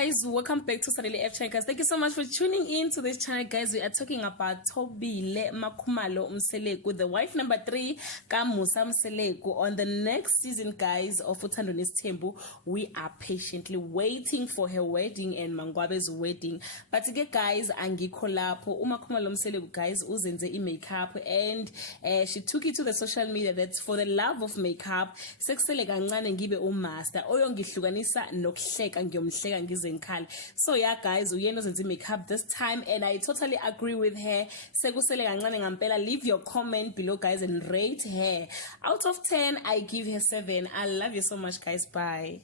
guys, welcome back to Suddenly F Channel, guys. Thank you so much for tuning in to this channel, guys. We are talking about Thobile MaKhumalo Mseleku, the wife number 3 ka Musa Mseleku. On the next season, guys, of Uthando Nesithembu, we are patiently waiting for her wedding and Mangwabe's wedding. But again, guys, angikho lapho uMaKhumalo Mseleku, guys, uzenze i-makeup, and she took it to the social media that for the love of makeup sekusele kancane ngibe umaster oyongihlukanisa nokuhleka ngiyomhleka ngize ngikhale. So yeah, guys, uyena ozenze makeup this time, and I totally agree with her. Sekusele kancane ngampela. Leave your comment below, guys, and rate her. Out of 10, I give her 7. I love you so much, guys. Bye.